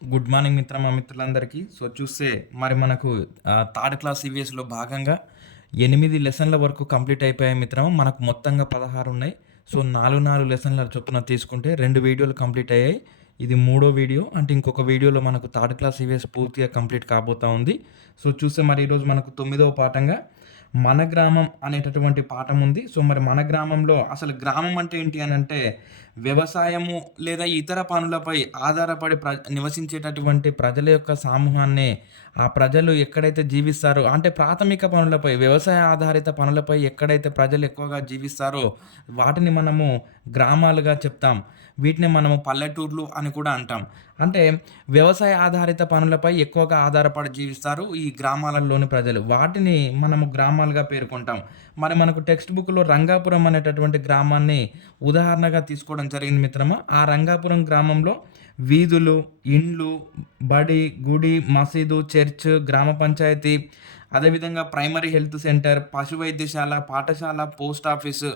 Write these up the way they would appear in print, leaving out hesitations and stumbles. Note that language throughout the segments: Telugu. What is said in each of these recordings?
గుడ్ మార్నింగ్ మిత్రులందరికీ. చూస్తే మరి మనకు థర్డ్ క్లాస్ ఈవీఎస్‌లో భాగంగా 8 లెసన్‌ల వరకు కంప్లీట్ అయిపోయాయి మిత్రమా. మనకు మొత్తంగా 16 ఉన్నాయి. 4 లెసన్‌ల చొప్పున తీసుకుంటే 2 వీడియోలు కంప్లీట్ అయ్యాయి. ఇది మూడో వీడియో. అంటే ఇంకొక వీడియోలో మనకు థర్డ్ క్లాస్ ఈవీఎస్ పూర్తిగా కంప్లీట్ కాబోతా ఉంది. చూస్తే మరి ఈరోజు మనకు 9వ పాఠంగా మన గ్రామం అనేటటువంటి పాఠం ఉంది. మరి మన గ్రామంలో అసలు గ్రామం అంటే ఏంటి అనంటే వ్యవసాయము లేదా ఇతర పనులపై ఆధారపడి నివసించేటటువంటి ప్రజల యొక్క సమూహాన్నే ఆ ప్రజలు ఎక్కడైతే జీవిస్తారో అంటే ప్రాథమిక పనులపై వ్యవసాయ ఆధారిత పనులపై ఎక్కడైతే ప్రజలు ఎక్కువగా జీవిస్తారో వాటిని మనము గ్రామాలుగా చెప్తాం. వీటిని మనము పల్లెటూర్లు అని కూడా అంటాం. అంటే వ్యవసాయ ఆధారిత పనులపై ఎక్కువగా ఆధారపడి జీవిస్తారు ఈ గ్రామాలలోని ప్రజలు. వాటిని మనము గ్రామాలుగా పేర్కొంటాం. మరి మనకు టెక్స్ట్ బుక్‌లో రంగాపురం అనేటటువంటి గ్రామాన్ని ఉదాహరణగా తీసుకోవడం జరిగింది మిత్రమా. ఆ రంగాపురం గ్రామంలో వీధులు, ఇండ్లు, బడి, గుడి, మసీదు, చర్చ్, గ్రామ పంచాయతీ, అదేవిధంగా ప్రైమరీ హెల్త్ సెంటర్, పశు వైద్యశాల, పాఠశాల, పోస్ట్ ఆఫీసు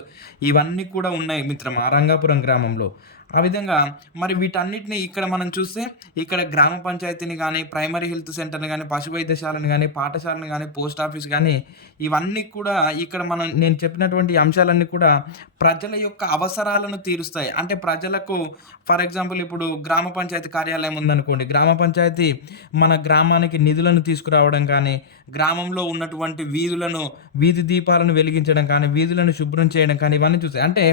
ఇవన్నీ కూడా ఉన్నాయి మిత్రమా ఆ రంగాపురం గ్రామంలో. ఆ విధంగా మరి వీటన్నిటిని ఇక్కడ మనం చూస్తే ఇక్కడ గ్రామ పంచాయతీని గానీ, ప్రైమరీ హెల్త్ సెంటర్‌ని గానీ, పశు వైద్యశాలను గానీ, పాఠశాలను గానీ, పోస్ట్ ఆఫీస్ గానీ ఇవన్నీ కూడా ఇక్కడ నేను చెప్పినటువంటి అంశాలన్నీ కూడా ప్రజల యొక్క అవసరాలను తీరుస్తాయి. అంటే ప్రజలకు ఫర్ ఎగ్జాంపుల్ ఇప్పుడు గ్రామ పంచాయతీ కార్యాలయం ఉందనుకోండి. గ్రామ పంచాయతీ మన గ్రామానికి నిధులను తీసుకురావడం కానీ, గ్రామంలో ఉన్నటువంటి వీధి దీపాలను వెలిగించడం కానీ, వీధులను శుభ్రం చేయడం కానీ ఇవన్నీ చూస్తాయి. అంటే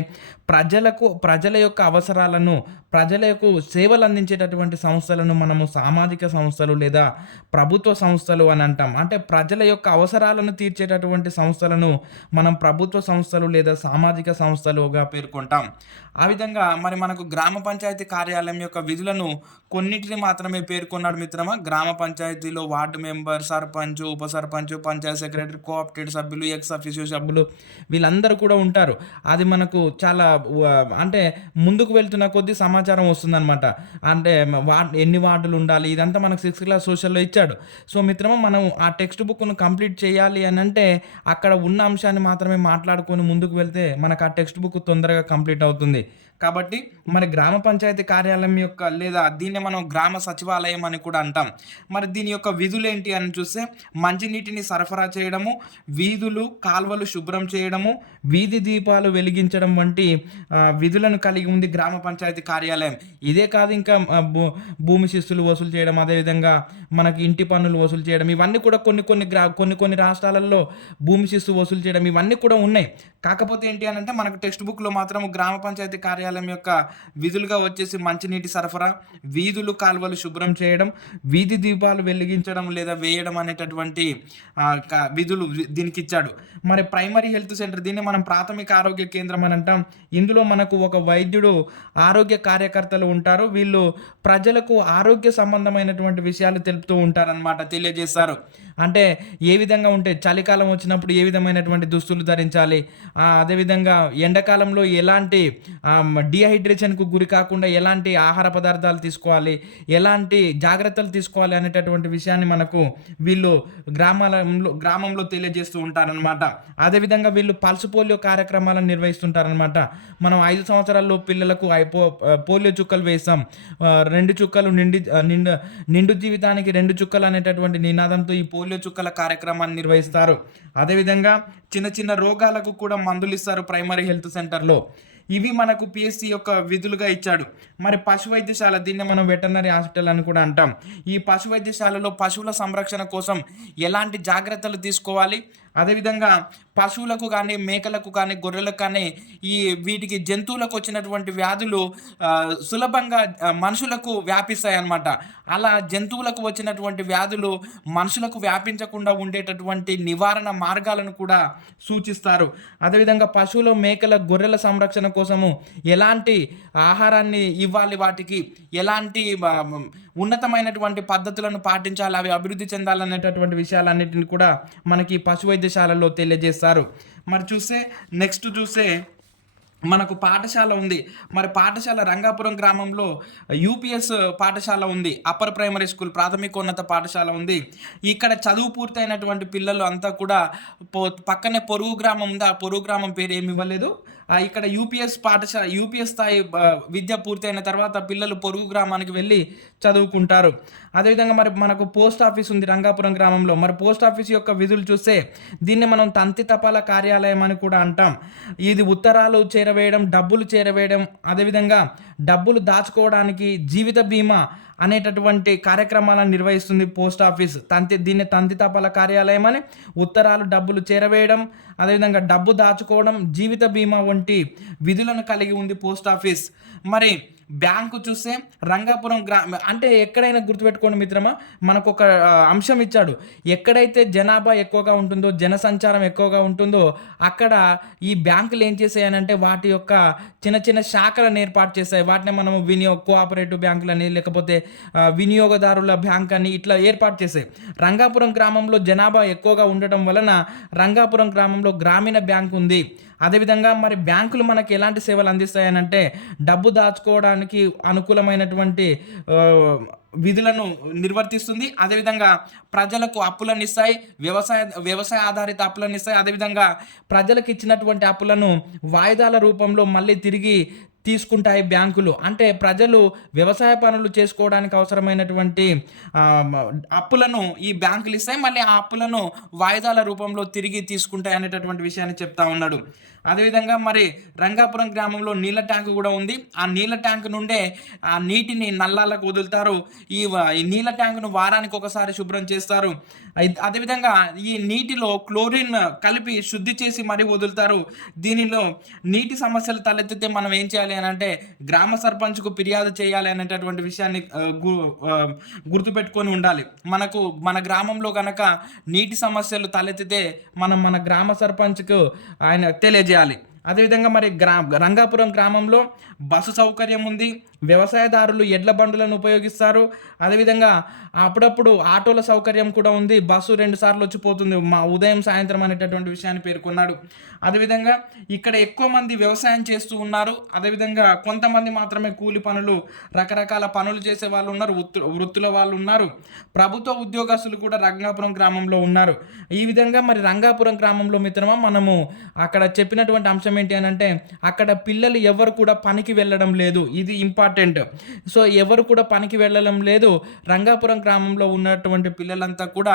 ప్రజల యొక్క అవసరాలను, ప్రజలకు సేవలు అందించేటటువంటి సంస్థలను మనము సామాజిక సంస్థలు లేదా ప్రభుత్వ సంస్థలు అని అంటాం. అంటే ప్రజల యొక్క అవసరాలను తీర్చేటటువంటి సంస్థలను మనం ప్రభుత్వ సంస్థలు లేదా సామాజిక సంస్థలుగా పేర్కొంటాం. ఆ విధంగా మరి మనకు గ్రామ పంచాయతీ కార్యాలయం యొక్క విధులను కొన్నిటిని మాత్రమే పేర్కొన్నాడు మిత్రమా. గ్రామ పంచాయతీలో వార్డు మెంబర్, సర్పంచ్, ఉప సర్పంచ్, పంచాయత్ సెక్రటరీ, కోఆప్టెడ్ సభ్యులు, ఎక్స్ అఫీషియో సభ్యులు వీళ్ళందరూ కూడా ఉంటారు. అది మనకు చాలా అంటే ముందుకు వెళ్తున్న కొద్దీ సమాచారం వస్తుందనమాట. అంటే ఎన్ని వార్డులు ఉండాలి ఇదంతా మనకు 6th క్లాస్ సోషల్‌లో ఇచ్చాడు. మిత్రమా మనం ఆ టెక్స్ట్ బుక్‌ను కంప్లీట్ చేయాలి అనంటే అక్కడ ఉన్న అంశాన్ని మాత్రమే మాట్లాడుకొని ముందుకు వెళ్తే మనకు ఆ టెక్స్ట్ బుక్ తొందరగా కంప్లీట్ అవుతుంది. కాబట్టి మరి గ్రామ పంచాయతీ కార్యాలయం యొక్క లేదా దీన్ని మనం గ్రామ సచివాలయం అని కూడా అంటాం. మరి దీని యొక్క విధులేంటి అని చూస్తే మంచినీటిని సరఫరా చేయడము, వీధులు, కాల్వలు శుభ్రం చేయడము, వీధి దీపాలు వెలిగించడం వంటి విధులను కలిగి ఉంది గ్రామ పంచాయతీ కార్యాలయం. ఇదే కాదు ఇంకా భూమి శిస్తులు వసూలు చేయడం, అదేవిధంగా మనకి ఇంటి పన్నులు వసూలు చేయడం ఇవన్నీ కూడా కొన్ని రాష్ట్రాలలో భూమి శిస్తు వసూలు చేయడం ఇవన్నీ కూడా ఉన్నాయి. కాకపోతే ఏంటి అనంటే మనకు టెక్స్ట్ బుక్‌లో మాత్రం గ్రామ పంచాయతీ కార్యాలయం యొక్క విధులుగా వచ్చేసి మంచినీటి సరఫరా, వీధులు, కాలువలు శుభ్రం చేయడం, వీధి దీపాలు వెలిగించడం లేదా వేయడం అనేటటువంటి విధులు దీనికి ఇచ్చాడు. మరి ప్రైమరీ హెల్త్ సెంటర్ దీన్ని మనం ప్రాథమిక ఆరోగ్య కేంద్రం అని అంటాం. ఇందులో మనకు ఒక వైద్యుడు, ఆరోగ్య కార్యకర్తలు ఉంటారు. వీళ్ళు ప్రజలకు ఆరోగ్య సంబంధమైనటువంటి విషయాలు తెలుపుతూ ఉంటారనమాట, తెలియజేస్తారు. అంటే ఏ విధంగా ఉంటే చలికాలం వచ్చినప్పుడు ఏ విధమైనటువంటి దుస్తులు ధరించాలి, అదేవిధంగా ఎండాకాలంలో ఎలాంటి డీహైడ్రేషన్‌కు గురి కాకుండా ఎలాంటి ఆహార పదార్థాలు తీసుకోవాలి, ఎలాంటి జాగ్రత్తలు తీసుకోవాలి అనేటటువంటి విషయాన్ని మనకు వీళ్ళు గ్రామంలో తెలియజేస్తూ ఉంటారనమాట. అదేవిధంగా వీళ్ళు పల్స్ పోలియో కార్యక్రమాలను నిర్వహిస్తుంటారనమాట. మనం 5 సంవత్సరాల్లో పిల్లలకు పోలియో చుక్కలు వేస్తాం. 2 చుక్కలు నిండు జీవితానికి 2 చుక్కలు అనేటటువంటి నినాదంతో ఈ పోలియో చుక్కల కార్యక్రమాన్ని నిర్వహిస్తారు. అదేవిధంగా చిన్న చిన్న రోగాలకు కూడా మందులు ఇస్తారు ప్రైమరీ హెల్త్ సెంటర్‌లో. ఇవి మనకు పిఎస్సి యొక్క విధులుగా ఇచ్చాడు. మరి పశు వైద్యశాల దీన్ని మనం వెటర్నరీ హాస్పిటల్ అని కూడా అంటాం. ఈ పశు వైద్యశాలలో పశువుల సంరక్షణ కోసం ఎలాంటి జాగ్రత్తలు తీసుకోవాలి, అదేవిధంగా పశువులకు కానీ, మేకలకు కానీ, గొర్రెలకు కానీ వీటికి జంతువులకు వచ్చినటువంటి వ్యాధులు సులభంగా మనుషులకు వ్యాపిస్తాయి అన్నమాట. అలా జంతువులకు వచ్చినటువంటి వ్యాధులు మనుషులకు వ్యాపించకుండా ఉండేటటువంటి నివారణ మార్గాలను కూడా సూచిస్తారు. అదేవిధంగా పశువుల, మేకల, గొర్రెల సంరక్షణ కోసము ఎలాంటి ఆహారాన్ని ఇవ్వాలి, వాటికి ఎలాంటి ఉన్నతమైనటువంటి పద్ధతులను పాటించాలి, అవి అభివృద్ధి చెందాలనేటటువంటి విషయాలన్నిటిని కూడా మనకి పశు వైద్యశాలలో తెలియజేస్తారు. మరి నెక్స్ట్ చూస్తే మనకు పాఠశాల ఉంది. మరి పాఠశాల రంగాపురం గ్రామంలో యూపీఎస్ పాఠశాల ఉంది. అప్పర్ ప్రైమరీ స్కూల్, ప్రాథమికోన్నత పాఠశాల ఉంది. ఇక్కడ చదువు పూర్తయినటువంటి పిల్లలు అంతా కూడా పక్కనే పొరుగు గ్రామం ఉంది. ఆ పొరుగు గ్రామం పేరు ఏమి ఇవ్వలేదు. ఇక్కడ యూపీఎస్ స్థాయి విద్య పూర్తయిన తర్వాత పిల్లలు పొరుగు గ్రామానికి వెళ్ళి చదువుకుంటారు. అదేవిధంగా మరి మనకు పోస్ట్ ఆఫీస్ ఉంది రంగాపురం గ్రామంలో. మరి పోస్ట్ ఆఫీస్ యొక్క విధులు చూస్తే దీన్ని మనం తంతి తపాలా కార్యాలయం అని కూడా అంటాం. ఇది ఉత్తరాలు చేరవేయడం, డబ్బులు చేరవేయడం, అదేవిధంగా డబ్బులు దాచుకోవడానికి జీవిత బీమా అనేటటువంటి కార్యక్రమాలను నిర్వహిస్తుంది పోస్ట్ ఆఫీస్. దీన్ని తంతి తపాలా కార్యాలయం అని, ఉత్తరాలు, డబ్బులు చేరవేయడం, అదేవిధంగా డబ్బు దాచుకోవడం, జీవిత బీమా వంటి విధులను కలిగి ఉంది పోస్ట్ ఆఫీస్. మరి బ్యాంకు చూస్తే రంగాపురం అంటే ఎక్కడైనా గుర్తుపెట్టుకోండి మిత్రమా, మనకు ఒక అంశం ఇచ్చాడు. ఎక్కడైతే జనాభా ఎక్కువగా ఉంటుందో, జనసంచారం ఎక్కువగా ఉంటుందో అక్కడ ఈ బ్యాంకులు ఏం చేసాయనంటే వాటి యొక్క చిన్న చిన్న శాఖలను ఏర్పాటు చేస్తాయి. వాటిని మనం కోఆపరేటివ్ బ్యాంకులని, లేకపోతే వినియోగదారుల బ్యాంక్ అని ఇట్లా ఏర్పాటు చేసాయి. రంగాపురం గ్రామంలో జనాభా ఎక్కువగా ఉండటం వలన రంగాపురం గ్రామంలో గ్రామీణ బ్యాంక్ ఉంది. అదేవిధంగా మరి బ్యాంకులు మనకి ఎలాంటి సేవలు అందిస్తాయనంటే డబ్బు దాచుకోవడానికి అనుకూలమైనటువంటి విధులను నిర్వర్తిస్తుంది. అదేవిధంగా ప్రజలకు అప్పులను ఇస్తాయి, వ్యవసాయ ఆధారిత అప్పులను ఇస్తాయి. అదేవిధంగా ప్రజలకు ఇచ్చినటువంటి అప్పులను వాయిదాల రూపంలో మళ్ళీ తిరిగి తీసుకుంటాయి బ్యాంకులు. అంటే ప్రజలు వ్యవసాయ పనులు చేసుకోవడానికి అవసరమైనటువంటి అప్పులను ఈ బ్యాంకులు ఇస్తాయి, మళ్ళీ ఆ అప్పులను వాయిదాల రూపంలో తిరిగి తీసుకుంటాయి అనేటటువంటి విషయాన్ని చెప్తా ఉన్నాడు. అదేవిధంగా మరి రంగాపురం గ్రామంలో నీళ్ళ ట్యాంకు కూడా ఉంది. ఆ నీళ్ళ ట్యాంకు నుండే ఆ నీటిని నల్లాలకు వదులుతారు. ఈ నీళ్ళ ట్యాంకును వారానికి ఒకసారి శుభ్రం చేస్తారు. అదేవిధంగా ఈ నీటిలో క్లోరిన్ కలిపి శుద్ధి చేసి మరీ వదులుతారు. దీనిలో నీటి సమస్యలు తలెత్తితే మనం ఏం చేయాలి అని అంటే గ్రామ సర్పంచ్కు ఫిర్యాదు చేయాలి అనేటటువంటి విషయాన్ని గుర్తుపెట్టుకొని ఉండాలి. మన గ్రామంలో కనుక నీటి సమస్యలు తలెత్తితే మనం మన గ్రామ సర్పంచ్కు ఆయన తెలియజేయాలి. అదేవిధంగా మరి రంగాపురం గ్రామంలో బస్సు సౌకర్యం ఉంది. వ్యవసాయదారులు ఎడ్ల బండులను ఉపయోగిస్తారు. అదేవిధంగా అప్పుడప్పుడు ఆటోల సౌకర్యం కూడా ఉంది. బస్సు 2 సార్లు వచ్చిపోతుంది, ఉదయం సాయంత్రం అనేటటువంటి విషయాన్ని పేర్కొన్నాడు. అదేవిధంగా ఇక్కడ ఎక్కువ మంది వ్యవసాయం చేస్తూ ఉన్నారు. అదేవిధంగా కొంతమంది మాత్రమే కూలి పనులు, రకరకాల పనులు చేసే వాళ్ళు ఉన్నారు, వృత్తుల వాళ్ళు ఉన్నారు. ప్రభుత్వ ఉద్యోగస్తులు కూడా రంగాపురం గ్రామంలో ఉన్నారు. ఈ విధంగా మరి రంగాపురం గ్రామంలో మిత్రమా మనము అక్కడ చెప్పినటువంటి అంశం ఏంటి అని అంటే అక్కడ పిల్లలు ఎవరు కూడా పనికి వెళ్ళడం లేదు. ఇది ఇంపార్టెంట్. సో ఎవరు కూడా పనికి వెళ్ళడం లేదు. రంగాపురం గ్రామంలో ఉన్నటువంటి పిల్లలంతా కూడా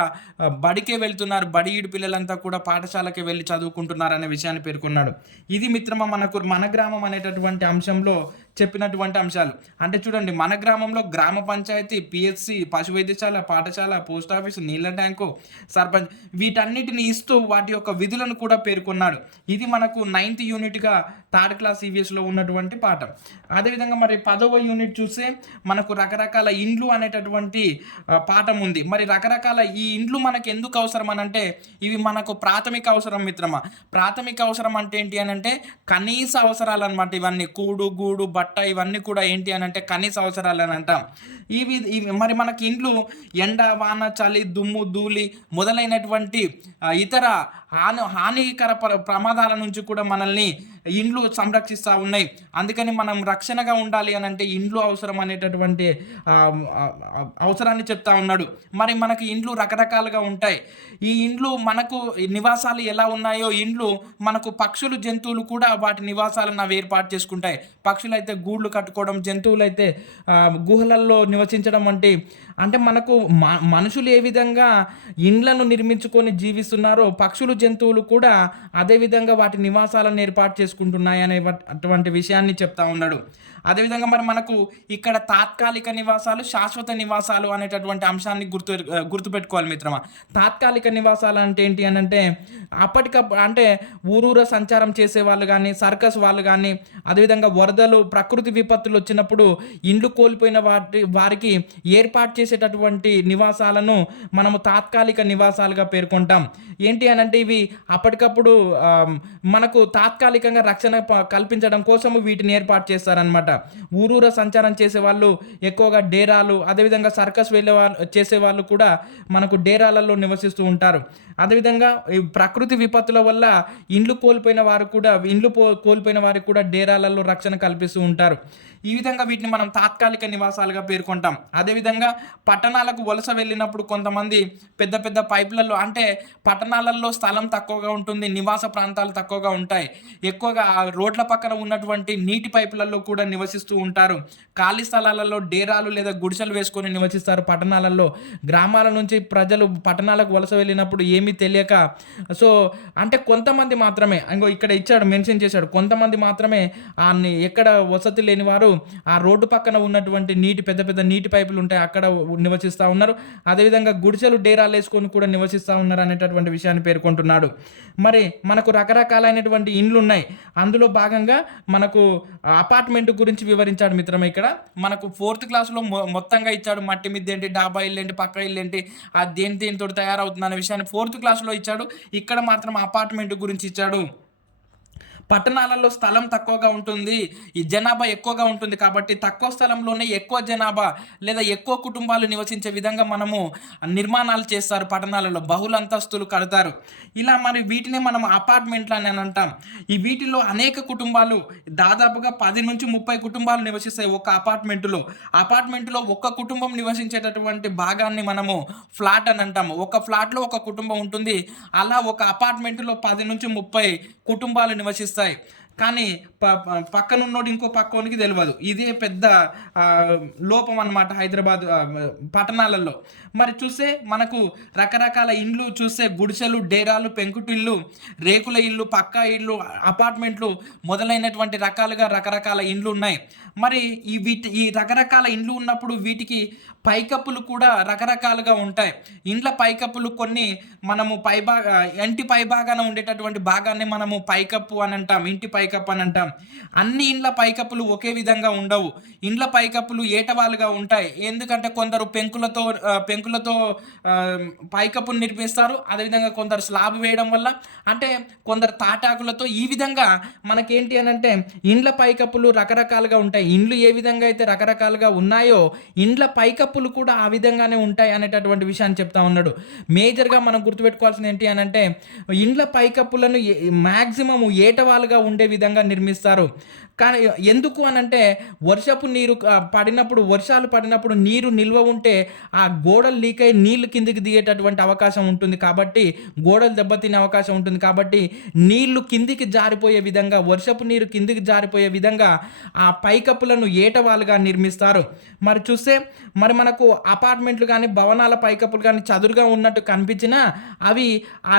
బడికే వెళ్తున్నారు. బడిఈడు పిల్లలంతా కూడా పాఠశాలకే వెళ్ళి చదువుకుంటున్నారు అనే విషయాన్ని పేర్కొన్నాడు. ఇది మిత్రమా మన గ్రామం అనేటటువంటి అంశంలో చెప్పినటువంటి అంశాలు. అంటే చూడండి, మన గ్రామంలో గ్రామ పంచాయతీ, పిహెచ్సి, పశు వైద్యశాల, పాఠశాల, పోస్ట్ ఆఫీసు, నీళ్ళ ట్యాంకు, సర్పంచ్ వీటన్నిటిని ఇస్తూ వాటి యొక్క విధులను కూడా పేర్కొన్నాడు. ఇది మనకు 9th యూనిట్గా థర్డ్ క్లాస్ ఈవీఎస్లో ఉన్నటువంటి పాఠం. అదేవిధంగా మరి 10వ యూనిట్ చూస్తే మనకు రకరకాల ఇండ్లు అనేటటువంటి పాఠం ఉంది. మరి రకరకాల ఈ ఇండ్లు మనకు ఎందుకు అవసరం అని అంటే ఇవి మనకు ప్రాథమిక అవసరం మిత్రమా. ప్రాథమిక అవసరం అంటే ఏంటి అని అంటే కనీస అవసరాలు అనమాట. ఇవన్నీ కూడు, గూడు, బట్ట ఇవన్నీ కూడా ఏంటి అని అంటే కనీస అవసరాలు అని అంటాం. ఇవి మరి మనకి ఇండ్లు ఎండ, వాన, చలి, దుమ్ము, ధూళి మొదలైనటువంటి ఇతర హానికర ప్రమాదాల నుంచి కూడా మనల్ని ఇండ్లు సంరక్షిస్తూ ఉన్నాయి. అందుకని మనం రక్షణగా ఉండాలి అని అంటే ఇండ్లు అవసరం అనేటటువంటి అవసరాన్ని చెప్తా ఉన్నాడు. మరి మనకి ఇండ్లు రకరకాలుగా ఉంటాయి. ఈ ఇండ్లు మనకు నివాసాలు ఎలా ఉన్నాయో ఇండ్లు మనకు పక్షులు, జంతువులు కూడా వాటి నివాసాలను అవి ఏర్పాటు చేసుకుంటాయి. పక్షులు అయితే గూళ్ళు కట్టుకోవడం, జంతువులు అయితే గుహలల్లో నివసించడం అంటే మనకు మనుషులు ఏ విధంగా ఇండ్లను నిర్మించుకొని జీవిస్తున్నారో పక్షులు, జంతువులు కూడా అదేవిధంగా వాటి నివాసాలను ఏర్పాటు చేసుకుంటున్నాయి అటువంటి విషయాన్ని చెప్తా ఉన్నాడు. అదేవిధంగా మరి మనకు ఇక్కడ తాత్కాలిక నివాసాలు, శాశ్వత నివాసాలు అనేటటువంటి అంశాన్ని గుర్తుపెట్టుకోవాలి మిత్రమా. తాత్కాలిక నివాసాలు అంటే ఏంటి అని అంటే అప్పటికప్పుడు అంటే ఊరూర సంచారం చేసే వాళ్ళు కానీ, సర్కస్ వాళ్ళు కానీ, అదేవిధంగా వరదలు, ప్రకృతి విపత్తులు వచ్చినప్పుడు ఇండ్లు కోల్పోయిన వారికి ఏర్పాటు చేసేటటువంటి నివాసాలను మనము తాత్కాలిక నివాసాలుగా పేర్కొంటాం. ఏంటి అని అంటే ఇవి అప్పటికప్పుడు మనకు తాత్కాలికంగా రక్షణ కల్పించడం కోసము వీటిని ఏర్పాటు చేస్తారనమాట. ఊరూర సంచారం చేసేవాళ్ళు ఎక్కువగా డేరాలు, అదేవిధంగా సర్కస్ చేసేవాళ్ళు కూడా మనకు డేరాలలో నివసిస్తూ ఉంటారు. అదేవిధంగా ఈ ప్రకృతి విపత్తుల వల్ల ఇండ్లు కోల్పోయిన వారికి కూడా డేరాలలో రక్షణ కల్పిస్తూ ఉంటారు. ఈ విధంగా వీటిని మనం తాత్కాలిక నివాసాలుగా పేర్కొంటాం. అదేవిధంగా పట్టణాలకు వలస వెళ్ళినప్పుడు కొంతమంది పెద్ద పెద్ద పైపులలో అంటే పట్టణాలలో స్థలం తక్కువగా ఉంటుంది, నివాస ప్రాంతాలు తక్కువగా ఉంటాయి. ఎక్కువగా ఎక్కువగా ఆ రోడ్ల పక్కన ఉన్నటువంటి నీటి పైపులలో కూడా నివసిస్తూ ఉంటారు. ఖాళీ స్థలాలలో డేరాలు లేదా గుడిసెలు వేసుకొని నివసిస్తారు పట్టణాలలో. గ్రామాల నుంచి ప్రజలు పట్టణాలకు వలస వెళ్ళినప్పుడు ఏమీ తెలియక సో, అంటే కొంతమంది మాత్రమే ఇంగో ఇక్కడ ఇచ్చాడు మెన్షన్ చేశాడు. కొంతమంది మాత్రమే ఎక్కడ వసతి లేని వారు ఆ రోడ్డు పక్కన ఉన్నటువంటి పెద్ద పెద్ద నీటి పైపులుంటాయి అక్కడ నివసిస్తా ఉన్నారు. అదేవిధంగా గుడిసెలు, డేరాలేసుకొని కూడా నివసిస్తా ఉన్నారు అనేటటువంటి విషయాన్ని పేర్కొంటున్నాడు. మరి మనకు రకరకాలైనటువంటి ఇండ్లున్నాయి. అందులో భాగంగా మనకు అపార్ట్‌మెంట్ గురించి వివరించాడు మిత్రమా ఇక్కడ. మనకు 4థ్ క్లాస్‌లో మొత్తంగా ఇచ్చాడు. మట్టి మిద్దేంటి, డాబా ఇల్లేంటి, పక్క ఇల్లేంటి, దేనితోటి తయారవుతుందనే విషయాన్ని 4థ్ క్లాస్‌లో ఇచ్చాడు. ఇక్కడ మాత్రం అపార్ట్‌మెంట్ గురించి ఇచ్చాడు. పట్టణాలలో స్థలం తక్కువగా ఉంటుంది. ఈ జనాభా ఎక్కువగా ఉంటుంది కాబట్టి తక్కువ స్థలంలోనే ఎక్కువ జనాభా లేదా ఎక్కువ కుటుంబాలు నివసించే విధంగా మనము నిర్మాణాలు చేస్తారు పట్టణాలలో. బహుళ అంతస్తులు కడతారు. ఇలా మరి వీటినే మనం అపార్ట్మెంట్లు అని అంటాం. ఈ వీటిలో అనేక కుటుంబాలు దాదాపుగా 10-30 కుటుంబాలు నివసిస్తాయి ఒక అపార్ట్మెంటులో. అపార్ట్మెంటులో ఒక్క కుటుంబం నివసించేటటువంటి భాగాన్ని మనము ఫ్లాట్ అని అంటాము. ఒక ఫ్లాట్‌లో ఒక కుటుంబం ఉంటుంది. అలా ఒక అపార్ట్మెంటులో 10-30 కుటుంబాలు నివసిస్తాయి. కానీ పక్కనున్నోడు ఇంకో పక్కోనికి తెలవదు. ఇదే పెద్ద లోపం అన్నమాట హైదరాబాద్ పట్టణాలలో. మరి చూస్తే మనకు రకరకాల ఇండ్లు చూస్తే గుడిసెలు, డేరాలు, పెంకుటిల్లు, రేకుల ఇల్లు, పక్కా ఇల్లు, అపార్ట్మెంట్లు మొదలైనటువంటి రకరకాల ఇండ్లు ఉన్నాయి. మరి ఈ రకరకాల ఇండ్లు ఉన్నప్పుడు వీటికి పైకప్పులు కూడా రకరకాలుగా ఉంటాయి. ఇండ్ల పైకప్పులు కొన్ని మనము ఇంటి పైభాగాన ఉండేటటువంటి భాగాన్ని మనము పైకప్పు అని అంటాం. ఇంటి పైకప్పు అని అంటాం. అన్ని ఇండ్ల పైకప్పులు ఒకే విధంగా ఉండవు. ఇండ్ల పైకప్పులు ఏటవాలుగా ఉంటాయి. ఎందుకంటే కొందరు పెంకులతో పైకప్పును నిర్మిస్తారు. అదేవిధంగా కొందరు స్లాబ్ వేయడం వల్ల, అంటే కొందరు తాటాకులతో, ఈ విధంగా మనకేంటి అని అంటే ఇండ్ల పైకప్పులు రకరకాలుగా ఉంటాయి. ఇండ్లు ఏ విధంగా అయితే రకరకాలుగా ఉన్నాయో ఇండ్ల పైకప్పులు కూడా ఆ విధంగానే ఉంటాయి అనేటటువంటి విషయాన్ని చెప్తా ఉన్నాడు. మేజర్గా మనం గుర్తుపెట్టుకోవాల్సింది ఏంటి అని అంటే ఇండ్ల పైకప్పులను మ్యాక్సిమం ఏటవాలుగా ఉండే విధంగా నిర్మిస్తారు. కానీ ఎందుకు అనంటే వర్షాలు పడినప్పుడు నీరు నిల్వ ఉంటే ఆ గోడలు లీక్ అయ్యి నీళ్లు కిందికి దిగేటటువంటి అవకాశం ఉంటుంది. కాబట్టి గోడలు దెబ్బతినే అవకాశం ఉంటుంది. కాబట్టి నీళ్లు కిందికి జారిపోయే విధంగా, వర్షపు నీరు కిందికి జారిపోయే విధంగా ఆ పైకప్పులను ఏటవాలుగా నిర్మిస్తారు. మరి చూస్తే మరి మనకు అపార్ట్మెంట్లు కానీ భవనాల పైకప్పులు కానీ చదురుగా ఉన్నట్టు కనిపించినా అవి ఆ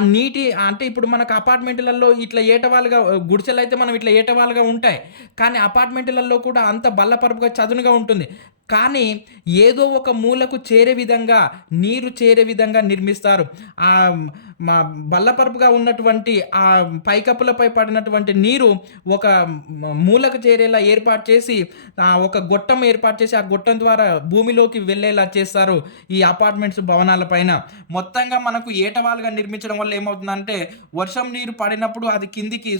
అంటే ఇప్పుడు మనకు అపార్ట్మెంట్లలో ఇట్లా ఏటవాలుగా, గుడిసెలు అయితే మనం ఇట్లా ఏటవాలుగా ఉంటాయి. కానీ అపార్ట్మెంట్లలో కూడా అంత బల్లపరుపుగా చదునుగా ఉంటుంది. కానీ ఏదో ఒక మూలకు చేరే విధంగా, నీరు చేరే విధంగా నిర్మిస్తారు. బల్లపరుపుగా ఉన్నటువంటి ఆ పైకప్పులపై పడినటువంటి నీరు ఒక మూలకు చేరేలా ఏర్పాటు చేసి ఒక గొట్టం ఏర్పాటు చేసి ఆ గొట్టం ద్వారా భూమిలోకి వెళ్ళేలా చేస్తారు ఈ అపార్ట్మెంట్స్ భవనాల పైన. మొత్తంగా మనకు ఏటవాలుగా నిర్మించడం వల్ల ఏమవుతుందంటే వర్షం నీరు పడినప్పుడు అది కిందికి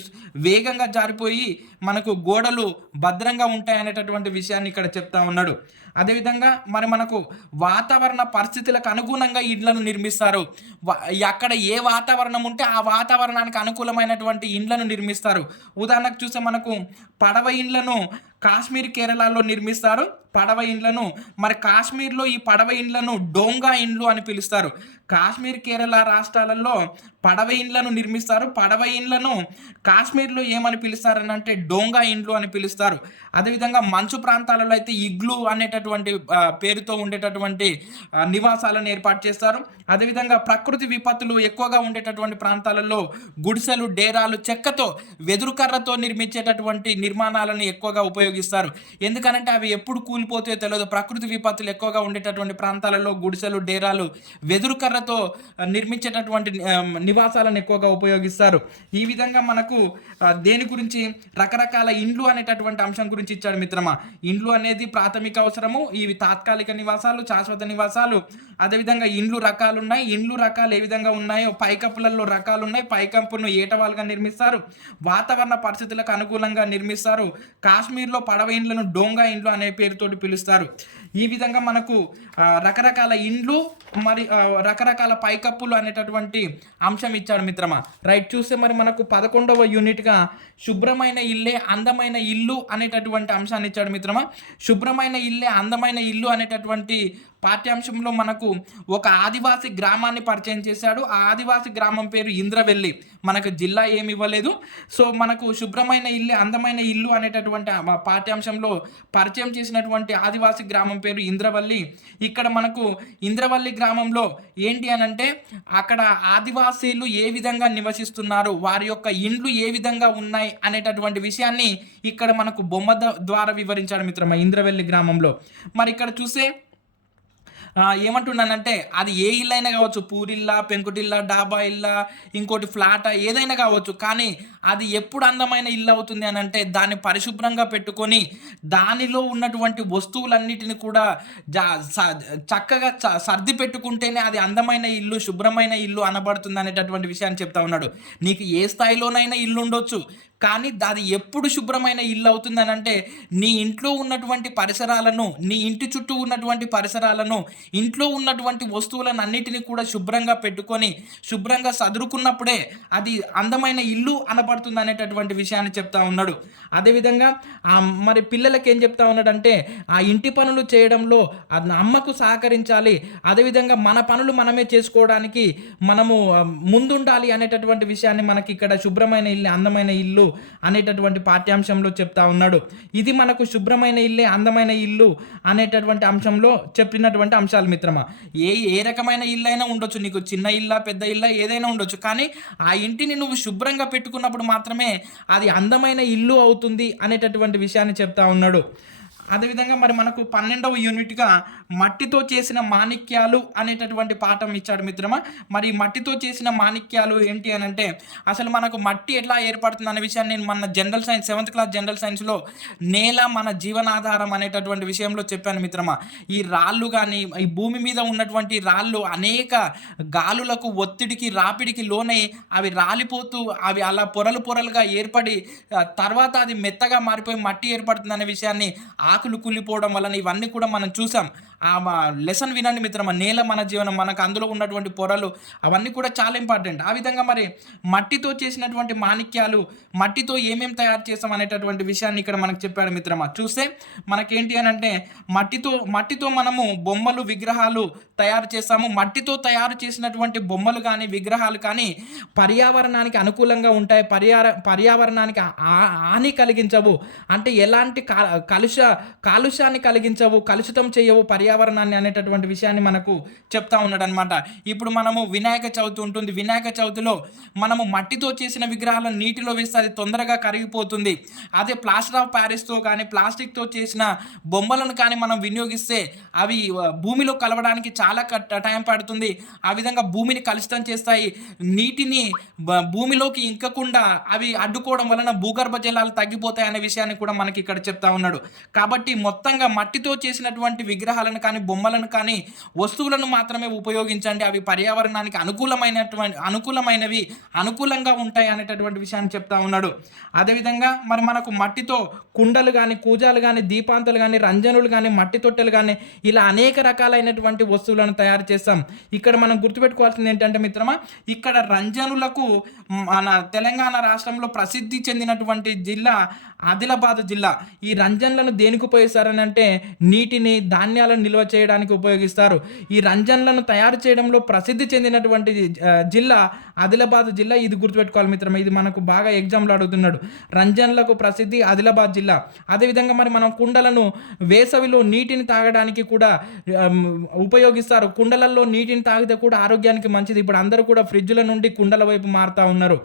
వేగంగా జారిపోయి మనకు గోడలు భద్రంగా ఉంటాయి అనేటటువంటి విషయాన్ని ఇక్కడ చెప్తా ఉన్నాడు. అదేవిధంగా మరి మనకు వాతావరణ పరిస్థితులకు అనుగుణంగా ఇండ్లను నిర్మిస్తారు. అక్కడ ఏ వాతావరణం ఉంటే ఆ వాతావరణానికి అనుకూలమైనటువంటి ఇండ్లను నిర్మిస్తారు. ఉదాహరణకు చూస్తే మనకు పడవ ఇండ్లను కాశ్మీర్, కేరళలో నిర్మిస్తారు. పడవ ఇండ్లను మరి కాశ్మీర్లో ఈ పడవ ఇండ్లను డోంగా ఇండ్లు అని పిలుస్తారు. కాశ్మీర్, కేరళ రాష్ట్రాలలో పడవ ఇండ్లను నిర్మిస్తారు. పడవ ఇండ్లను కాశ్మీర్లో ఏమని పిలుస్తారని అంటే డోంగా ఇండ్లు అని పిలుస్తారు. అదేవిధంగా మంచు ప్రాంతాలలో అయితే ఇగ్లు అనేటటువంటి పేరుతో ఉండేటటువంటి నివాసాలను ఏర్పాటు చేస్తారు. అదేవిధంగా ప్రకృతి విపత్తులు ఎక్కువగా ఉండేటటువంటి ప్రాంతాలలో గుడిసెలు, డేరాలు చెక్కతో, వెదురుకర్రతో నిర్మించేటటువంటి నిర్మాణాలను ఎక్కువగా ఉపయోగిస్తారు. ఎందుకనంటే అవి ఎప్పుడు కూలిపోతాయో తెలియదు. ప్రకృతి విపత్తులు ఎక్కువగా ఉండేటటువంటి ప్రాంతాలలో గుడిసెలు, డేరాలు వెదురుకర్రతో నిర్మించేటటువంటి నివాసాలను ఎక్కువగా ఉపయోగిస్తారు. ఈ విధంగా మనకు దేని గురించి రకరకాల ఇండ్లు అనేటటువంటి అంశం గురించి ఇచ్చాడు మిత్రమా. ఇండ్లు అనేది ప్రాథమిక అవసరము. ఇవి తాత్కాలిక నివాసాలు, శాశ్వత నివాసాలు. అదేవిధంగా ఇండ్లు రకాలు ఉన్నాయి. ఇండ్లు రకాలు ఏ విధంగా ఉన్నాయో పైకప్పులలో రకాలు ఉన్నాయి. పైకప్పును ఏటవాలుగా నిర్మిస్తారు. వాతావరణ పరిస్థితులకు అనుకూలంగా నిర్మిస్తారు. కాశ్మీర్లో పడవ ఇండ్లను డోంగా ఇండ్లు అనే పేరుతోటి పిలుస్తారు. ఈ విధంగా మనకు రకరకాల ఇండ్లు మరి రకరకాల పైకప్పులు అనేటటువంటి అంశం ఇచ్చాడు మిత్రమా. రైట్, చూస్తే మరి మనకు 11వ యూనిట్గా శుభ్రమైన ఇల్లే అందమైన ఇల్లు అనేటటువంటి అంశాన్ని ఇచ్చాడు మిత్రమా. శుభ్రమైన ఇల్లే అందమైన ఇల్లు అనేటటువంటి పాఠ్యాంశంలో మనకు ఒక ఆదివాసి గ్రామాన్ని పరిచయం చేశాడు. ఆ ఆదివాసి గ్రామం పేరు ఇంద్రవెల్లి. మనకు జిల్లా ఏమి ఇవ్వలేదు. సో మనకు శుభ్రమైన ఇల్లు అందమైన ఇల్లు అనేటటువంటి పాఠ్యాంశంలో పరిచయం చేసినటువంటి ఆదివాసి గ్రామం పేరు ఇంద్రవల్లి. ఇక్కడ మనకు ఇంద్రవల్లి గ్రామంలో ఏంటి అని అంటే అక్కడ ఆదివాసీలు ఏ విధంగా నివసిస్తున్నారు, వారి యొక్క ఇండ్లు ఏ విధంగా ఉన్నాయి అనేటటువంటి విషయాన్ని ఇక్కడ మనకు బొమ్మ ద్వారా వివరించాడు మిత్రమా ఇంద్రవెల్లి గ్రామంలో. మరి ఇక్కడ చూస్తే ఏమంటున్నానంటే అది ఏ ఇల్లు అయినా కావచ్చు, పూరిల్లా, పెంకుటిల్లా, డాబా ఇల్లా, ఇంకోటి ఫ్లాటా, ఏదైనా కావచ్చు. కానీ అది ఎప్పుడు అందమైన ఇల్లు అవుతుంది అని అంటే దాన్ని పరిశుభ్రంగా పెట్టుకొని దానిలో ఉన్నటువంటి వస్తువులన్నిటిని కూడా చక్కగా సర్ది పెట్టుకుంటేనే అది అందమైన ఇల్లు, శుభ్రమైన ఇల్లు అనబడుతుంది అనేటటువంటి విషయాన్ని చెప్తా ఉన్నాడు. నీకు ఏ స్థాయిలోనైనా ఇల్లు ఉండొచ్చు, కానీ అది ఎప్పుడు శుభ్రమైన ఇల్లు అవుతుందని అంటే నీ ఇంట్లో ఉన్నటువంటి పరిసరాలను, నీ ఇంటి చుట్టూ ఉన్నటువంటి పరిసరాలను, ఇంట్లో ఉన్నటువంటి వస్తువులను అన్నిటిని కూడా శుభ్రంగా పెట్టుకొని శుభ్రంగా సదురుకున్నప్పుడే అది అందమైన ఇల్లు అనబడుతుంది అనేటటువంటి విషయాన్ని చెప్తా ఉన్నాడు. అదేవిధంగా మరి పిల్లలకి ఏం చెప్తా ఉన్నాడంటే ఆ ఇంటి పనులు చేయడంలో అమ్మకు సహకరించాలి, అదేవిధంగా మన పనులు మనమే చేసుకోవడానికి మనము ముందుండాలి అనేటటువంటి విషయాన్ని మనకి ఇక్కడ శుభ్రమైన ఇల్లు, అందమైన ఇల్లు అనేటటువంటి పాఠ్యాంశంలో చెప్తా ఉన్నాడు. ఇది మనకు శుభ్రమైన ఇల్లే అందమైన ఇల్లు అనేటటువంటి అంశంలో చెప్పినటువంటి అంశాలు మిత్రమా. ఏ రకమైన ఇల్లు అయినా ఉండొచ్చు, నీకు చిన్న ఇల్లా పెద్ద ఇల్లా ఏదైనా ఉండొచ్చు, కానీ ఆ ఇంటిని నువ్వు శుభ్రంగా పెట్టుకున్నప్పుడు మాత్రమే అది అందమైన ఇల్లు అవుతుంది అనేటటువంటి విషయాన్ని చెప్తా ఉన్నాడు. అదేవిధంగా మరి మనకు 12వ యూనిట్గా మట్టితో చేసిన మాణిక్యాలు అనేటటువంటి పాఠం ఇచ్చాడు మిత్రమా. మరి మట్టితో చేసిన మాణిక్యాలు ఏంటి అని అంటే అసలు మనకు మట్టి ఎట్లా ఏర్పడుతుంది అనే విషయాన్ని నేను మన general science 7th class general సైన్స్లో నేల మన జీవనాధారం అనేటటువంటి విషయంలో చెప్పాను మిత్రమా. ఈ రాళ్ళు కానీ ఈ భూమి మీద ఉన్నటువంటి రాళ్ళు అనేక గాలులకు, ఒత్తిడికి, రాపిడికి లోనై అవి రాలిపోతూ అవి అలా పొరలుగా ఏర్పడి తర్వాత అది మెత్తగా మారిపోయి మట్టి ఏర్పడుతుంది అనే విషయాన్ని ఆకులు కుళ్ళిపోవడం వలన ఇవన్నీ కూడా మనం చూసాం. ఆ లెసన్ వినండి మిత్రమా. నేల మన జీవనం, మనకు అందులో ఉన్నటువంటి పొరలు అవన్నీ కూడా చాలా ఇంపార్టెంట్. ఆ విధంగా మరి మట్టితో చేసినటువంటి మాణిక్యాలు, మట్టితో ఏమేమి తయారు చేస్తాం అనేటటువంటి విషయాన్ని ఇక్కడ మనకు చెప్పాడు మిత్రమా. చూస్తే మనకేంటి అని అంటే మట్టితో మనము బొమ్మలు, విగ్రహాలు తయారు చేస్తాము. మట్టితో తయారు చేసినటువంటి బొమ్మలు కానీ విగ్రహాలు కానీ పర్యావరణానికి అనుకూలంగా ఉంటాయి, పర్యావరణానికి హాని కలిగించవు, అంటే ఎలాంటి కాలుష్యాన్ని కలిగించవు, కలుషితం చేయవు పర్యావరణాన్ని అనేటటువంటి విషయాన్ని మనకు చెప్తా ఉన్నాడు అనమాట. ఇప్పుడు మనము వినాయక చవితి ఉంటుంది, వినాయక చవితిలో మనము మట్టితో చేసిన విగ్రహాలను నీటిలో వేస్తే అది తొందరగా కరిగిపోతుంది. అదే ప్లాస్టర్ ఆఫ్ ప్యారిస్తో కానీ ప్లాస్టిక్తో చేసిన బొమ్మలను కానీ మనం వినియోగిస్తే అవి భూమిలో కలవడానికి చాలా టైం పడుతుంది. ఆ విధంగా భూమిని కలుషితం చేస్తాయి, నీటిని భూమిలోకి ఇంకకుండా అవి అడ్డుకోవడం వలన భూగర్భ జలాలు తగ్గిపోతాయి అనే విషయాన్ని కూడా మనకి ఇక్కడ చెప్తా ఉన్నాడు. కాబట్టి మొత్తంగా మట్టితో చేసినటువంటి విగ్రహాలను కానీ బొమ్మలను కానీ వస్తువులను మాత్రమే ఉపయోగించండి, అవి పర్యావరణానికి అనుకూలమైనవి, అనుకూలంగా ఉంటాయి అనేటటువంటి విషయాన్ని చెప్తా ఉన్నాడు. అదేవిధంగా మరి మనకు మట్టితో కుండలు కానీ, కూజాలు కానీ, దీపాంతలు కానీ, రంజనులు కానీ, మట్టి తొట్టెలు కానీ ఇలా అనేక రకాలైనటువంటి వస్తువులను తయారు చేస్తాం. ఇక్కడ మనం గుర్తుపెట్టుకోవాల్సింది ఏంటంటే మిత్రమా, ఇక్కడ రంజనులకు మన తెలంగాణ రాష్ట్రంలో ప్రసిద్ధి చెందినటువంటి జిల్లా ఆదిలాబాద్ జిల్లా. ఈ రంజన్లను దేనికి ఉపయోగిస్తారని అంటే నీటిని, ధాన్యాలను నిల్వ చేయడానికి ఉపయోగిస్తారు. ఈ రంజన్లను తయారు చేయడంలో ప్రసిద్ధి చెందినటువంటి జిల్లా ఆదిలాబాద్ జిల్లా. ఇది గుర్తుపెట్టుకోవాలి మిత్రమా, ఇది మనకు బాగా ఎగ్జామ్లో అడుగుతున్నాడు. రంజన్లకు ప్రసిద్ధి ఆదిలాబాద్ జిల్లా. అదేవిధంగా మరి మనం కుండలను వేసవిలో నీటిని తాగడానికి కూడా ఉపయోగిస్తారు. కుండలలో నీటిని తాగితే కూడా ఆరోగ్యానికి మంచిది. ఇప్పుడు అందరూ కూడా ఫ్రిడ్జ్ల నుండి కుండల వైపు మారుతూ ఉన్నారు.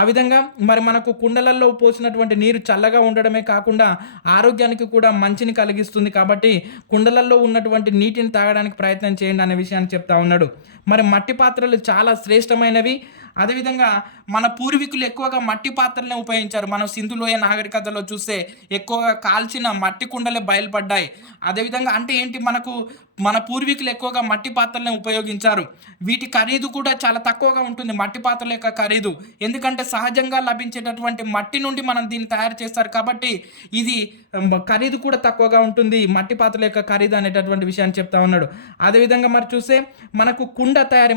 ఆ విధంగా మరి మనకు కుండలలో పోసినటువంటి నీరు చల్లగా ఉండడమే కాకుండా ఆరోగ్యానికి కూడా మంచిని కలిగిస్తుంది. కాబట్టి కుండలలో ఉన్నటువంటి నీటిని తాగడానికి ప్రయత్నం చేయండి అనే విషయాన్ని చెప్తా ఉన్నాడు. మరి మట్టి పాత్రలు చాలా శ్రేష్టమైనవి. అదేవిధంగా మన పూర్వీకులు ఎక్కువగా మట్టి పాత్రలనే ఉపయోగించారు. మనం సింధులోయ నాగరికతలో చూస్తే ఎక్కువగా కాల్చిన మట్టి కుండలే బయలుపడ్డాయి. అదేవిధంగా అంటే ఏంటి, మన పూర్వీకులు ఎక్కువగా మట్టి పాత్రలనే ఉపయోగించారు. వీటి ఖరీదు కూడా చాలా తక్కువగా ఉంటుంది, మట్టి పాత్రల యొక్క ఖరీదు. ఎందుకంటే సహజంగా లభించేటటువంటి మట్టి నుండి మనం దీన్ని తయారు చేస్తారు కాబట్టి ఇది ఖరీదు కూడా తక్కువగా ఉంటుంది, మట్టి పాత్రల యొక్క ఖరీదు అనేటటువంటి విషయాన్ని చెప్తా ఉన్నాడు. అదేవిధంగా మరి చూస్తే మనకు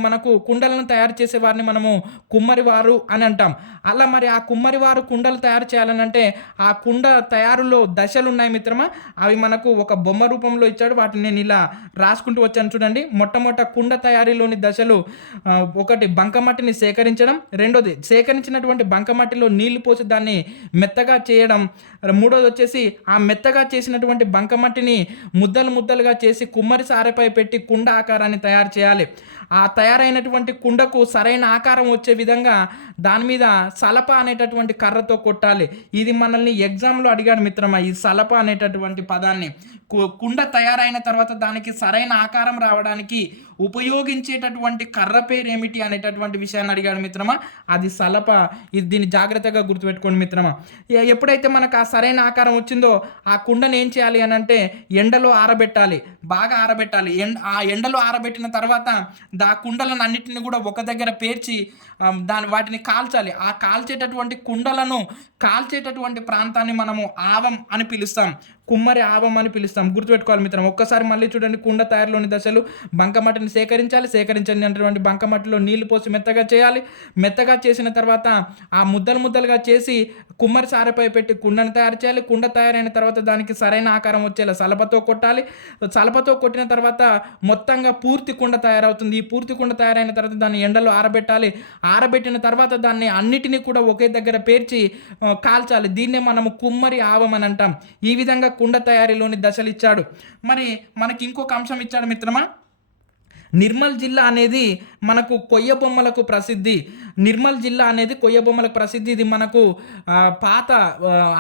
మనకు కుండలను తయారు చేసే వారిని మనము కుమ్మరివారు అని అంటాం. అలా మరి ఆ కుమ్మరివారు కుండలు తయారు చేయాలని అంటే ఆ కుండ తయారులో దశలు ఉన్నాయి మిత్రమా. అవి మనకు ఒక బొమ్మ రూపంలో ఇచ్చాడు, వాటిని నేను ఇలా రాసుకుంటూ వచ్చాను చూడండి. మొట్టమొదట కుండ తయారీలోని దశలు ఒకటి బంకమట్టిని సేకరించడం, రెండోది సేకరించినటువంటి బంకమట్టిలో నీళ్లు పోసి దాన్ని మెత్తగా చేయడం, మూడోది వచ్చేసి ఆ మెత్తగా చేసినటువంటి బంకమట్టిని ముద్దలు ముద్దలుగా చేసి కుమ్మరి సారెపై పెట్టి కుండ ఆకారాన్ని తయారు చేయాలి. ఆ తయారైనటువంటి కుండకు సరైన ఆకారం వచ్చే విధంగా దాని మీద సలప అనేటటువంటి కర్రతో కొట్టాలి. ఇది మనల్ని ఎగ్జామ్లో అడిగాడు మిత్రమా, ఈ సలప అనేటటువంటి పదాన్ని. కుండ తయారైన తర్వాత దానికి సరైన ఆకారం రావడానికి ఉపయోగించేటటువంటి కర్ర పేరు ఏమిటి అనేటటువంటి విషయాన్ని అడిగాడు మిత్రమా, అది సలప. దీన్ని జాగ్రత్తగా గుర్తుపెట్టుకోండి మిత్రమా. ఎప్పుడైతే మనకు ఆ సరైన ఆకారం వచ్చిందో ఆ కుండను ఏం చేయాలి అని అంటే ఎండలో ఆరబెట్టాలి, బాగా ఆరబెట్టాలి. ఆ ఎండలో ఆరబెట్టిన తర్వాత ఆ కుండలను అన్నిటిని కూడా ఒక దగ్గర పేర్చి వాటిని కాల్చాలి. ఆ కాల్చేటటువంటి కుండలను కాల్చేటటువంటి ప్రాంతాన్ని మనము ఆవం అని పిలుస్తాం, కుమ్మరి ఆవం అని పిలుస్తాం. గుర్తుపెట్టుకోవాలి మిత్రం. ఒక్కసారి మళ్ళీ చూడండి. కుండ తయారులోని దశలు: బంకమట్టిని సేకరించాలి, సేకరించినటువంటి బంకమట్టిలో నీళ్లు పోసి మెత్తగా చేయాలి, మెత్తగా చేసిన తర్వాత ఆ ముద్దలు ముద్దలుగా చేసి కుమ్మరి సారెపై పెట్టి కుండను తయారు చేయాలి. కుండ తయారైన తర్వాత దానికి సరైన ఆకారం వచ్చేలా సలపతో కొట్టాలి. సలపతో కొట్టిన తర్వాత మొత్తంగా పూర్తి కుండ తయారవుతుంది. ఈ పూర్తి కుండ తయారైన తర్వాత దాన్ని ఎండలో ఆరబెట్టాలి. ఆరబెట్టిన తర్వాత దాన్ని అన్నిటినీ కూడా ఒకే దగ్గర పేర్చి కాల్చాలి. దీన్నే మనము కుమ్మరి ఆవం అని అంటాం. ఈ విధంగా కుండ తయారీలోని దశలు ఇచ్చాడు. మరి మనకి ఇంకొక అంశం ఇచ్చాడు మిత్రమా. నిర్మల్ జిల్లా అనేది మనకు కొయ్య బొమ్మలకు ప్రసిద్ధి. నిర్మల్ జిల్లా అనేది కొయ్య బొమ్మలకు ప్రసిద్ధి. ఇది మనకు పాత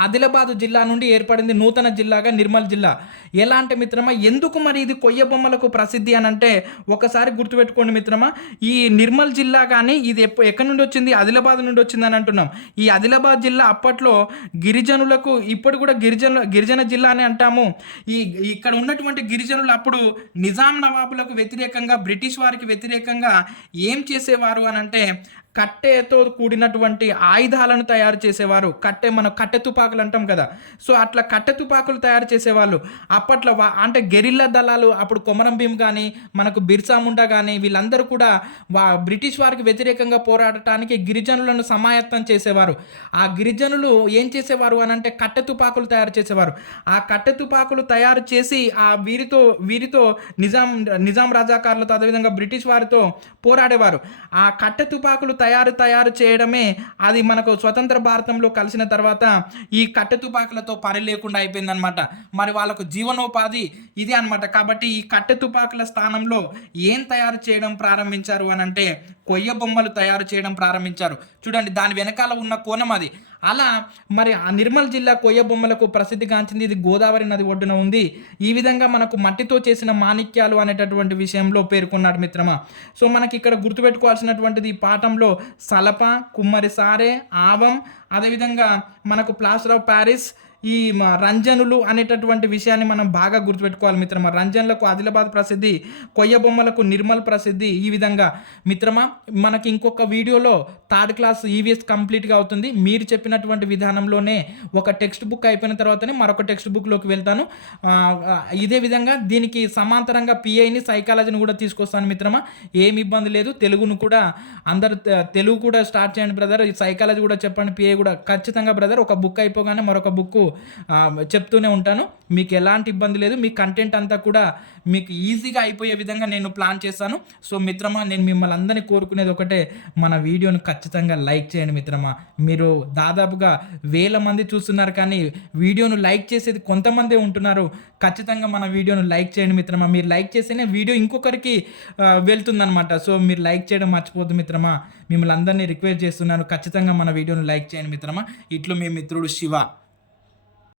ఆదిలాబాద్ జిల్లా నుండి ఏర్పడింది నూతన జిల్లాగా నిర్మల్ జిల్లా. ఎలా అంటే మిత్రమా, ఎందుకు మరి ఇది కొయ్య బొమ్మలకు ప్రసిద్ధి అని అంటే ఒకసారి గుర్తుపెట్టుకోండి మిత్రమా. ఈ నిర్మల్ జిల్లా కానీ ఇది ఎక్కడి నుండి వచ్చింది? ఆదిలాబాద్ నుండి వచ్చింది అని అంటున్నాం. ఈ ఆదిలాబాద్ జిల్లా అప్పట్లో గిరిజనులకు, ఇప్పుడు కూడా గిరిజన జిల్లా అని అంటాము. ఇక్కడ ఉన్నటువంటి గిరిజనులు అప్పుడు నిజాం నవాబులకు వ్యతిరేకంగా, బ్రిటిష్ వారికి వ్యతిరేకంగా ఏం చేసేవారు అని అంటే కట్టెతో కూడినటువంటి ఆయుధాలను తయారు చేసేవారు. మన కట్టె తుపాకులు అంటాం కదా, సో అట్లా కట్టె తుపాకులు తయారు చేసేవాళ్ళు అప్పట్లో. అంటే గెరిల్లా దళాలు అప్పుడు కొమరం భీం కానీ, మనకు బిర్సా ముండా కానీ, వీళ్ళందరూ కూడా బ్రిటిష్ వారికి వ్యతిరేకంగా పోరాడటానికి గిరిజనులను సమాయత్తం చేసేవారు. ఆ గిరిజనులు ఏం చేసేవారు అని అంటే కట్టె తుపాకులు తయారు చేసేవారు. ఆ కట్టె తుపాకులు తయారు చేసి ఆ వీరితో నిజాం రాజాకారులతో, అదేవిధంగా బ్రిటిష్ వారితో పోరాడేవారు. ఆ కట్టె తుపాకులు తయారు చేయడమే అది మనకు స్వతంత్ర భారతంలో కలిసిన తర్వాత ఈ కట్టె తుపాకులతో పని లేకుండా అయిపోయిందనమాట. మరి వాళ్ళకు జీవనోపాధి ఇదే అనమాట. కాబట్టి ఈ కట్టె తుపాకుల స్థానంలో ఏం తయారు చేయడం ప్రారంభించారు అని అంటే కొయ్య బొమ్మలు తయారు చేయడం ప్రారంభించారు. చూడండి, దాని వెనకాల ఉన్న కోణం అది. అలా మరి ఆ నిర్మల్ జిల్లా కొయ్య బొమ్మలకు ప్రసిద్ధిగాంచింది. ఇది గోదావరి నది ఒడ్డున ఉంది. ఈ విధంగా మనకు మట్టితో చేసిన మాణిక్యాలు అనేటటువంటి విషయంలో పేర్కొన్నాడు మిత్రమా. సో మనకి ఇక్కడ గుర్తుపెట్టుకోవాల్సినటువంటిది ఈ పాఠంలో సలప, కుమ్మరి సారే, ఆవం, అదేవిధంగా మనకు ప్లాస్టర్ ఆఫ్ ప్యారిస్, ఈ రంజనులు అనేటటువంటి విషయాన్ని మనం బాగా గుర్తుపెట్టుకోవాలి మిత్రమా. రంజన్లకు ఆదిలాబాద్ ప్రసిద్ధి, కొయ్య బొమ్మలకు నిర్మల్ ప్రసిద్ధి. ఈ విధంగా మిత్రమా మనకి ఇంకొక వీడియోలో థర్డ్ క్లాస్ ఈవీఎస్ కంప్లీట్గా అవుతుంది. మీరు చెప్పినటువంటి విధానంలోనే ఒక టెక్స్ట్ బుక్ అయిపోయిన తర్వాతనే మరొక టెక్స్ట్ బుక్లోకి వెళ్తాను. ఇదే విధంగా దీనికి సమాంతరంగా పిఐని, సైకాలజీని కూడా తీసుకొస్తాను మిత్రమా. ఏమి ఇబ్బంది లేదు. తెలుగును కూడా అందరు తెలుగు కూడా స్టార్ట్ చేయండి బ్రదర్. సైకాలజీ కూడా చెప్పండి, పిఐ కూడా ఖచ్చితంగా బ్రదర్. ఒక బుక్ అయిపోగానే మరొక బుక్ చెప్తూనే ఉంటాను. మీకు ఎలాంటి ఇబ్బంది లేదు. మీ కంటెంట్ అంతా కూడా మీకు ఈజీగా అయిపోయే విధంగా నేను ప్లాన్ చేస్తాను. సో మిత్రమా, నేను మిమ్మల్ని అందరినీ కోరుకునేది ఒకటే, మన వీడియోని ఖచ్చితంగా లైక్ చేయండి మిత్రమా. మీరు దాదాపుగా 1000 మంది చూస్తున్నారు, కానీ వీడియోను లైక్ చేసేది కొంతమందే ఉంటున్నారు. ఖచ్చితంగా మన వీడియోను లైక్ చేయండి మిత్రమా. మీరు లైక్ చేస్తేనే వీడియో ఇంకొకరికి వెళ్తుందనమాట. సో మీరు లైక్ చేయడం మర్చిపోద్దు మిత్రమా. మిమ్మల్ని అందరినీ రిక్వెస్ట్ చేస్తున్నాను, ఖచ్చితంగా మన వీడియోను లైక్ చేయండి మిత్రమా. ఇట్లు మీ మిత్రుడు శివ.